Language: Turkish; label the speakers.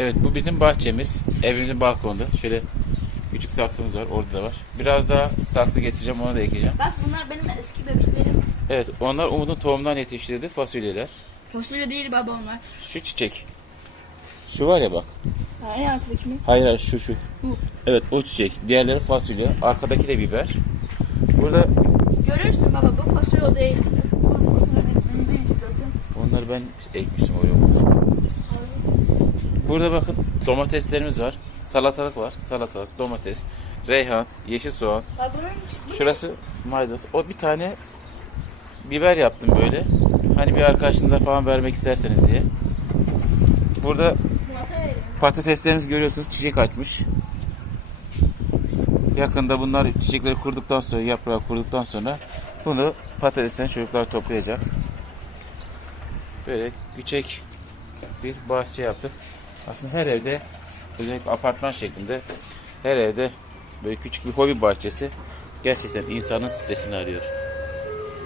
Speaker 1: Evet bu bizim bahçemiz. Evimizin balkonunda. Şöyle küçük saksımız var. Orada da var. Biraz daha saksı getireceğim ona da ekeceğim.
Speaker 2: Bak bunlar benim eski bebeklerim.
Speaker 1: Evet onlar Umut'un tohumdan yetiştirdiği fasulyeler.
Speaker 2: Fasulye değil baba onlar.
Speaker 1: Şu çiçek. Şu var ya bak.
Speaker 2: Ha, en arkadaki mi?
Speaker 1: Hayır hayır şu şu.
Speaker 2: Bu.
Speaker 1: Evet o çiçek. Diğerleri fasulye. Arkadaki de biber. Burada
Speaker 2: Görürsün baba bu fasulye o değil. Bu fasulye değil,
Speaker 1: onları ben ekmiştim oraya. Burada bakın domateslerimiz var. Salatalık var. Salatalık, domates, reyhan, yeşil soğan.
Speaker 2: Bak bunun için bu
Speaker 1: Şurası maydanoz. O bir tane biber yaptım böyle. Hani bir arkadaşınıza falan vermek isterseniz diye. Burada
Speaker 2: verin.
Speaker 1: patateslerimiz görüyorsunuz çiçek açmış. Yakında bunlar çiçekleri kurduktan sonra, yaprağı kurduktan sonra bunu patatesten çocuklar toplayacak. Böyle küçük bir bahçe yaptık. Aslında her evde özellikle apartman şeklinde her evde böyle küçük bir hobi bahçesi gerçekten insanın stresini arıyor.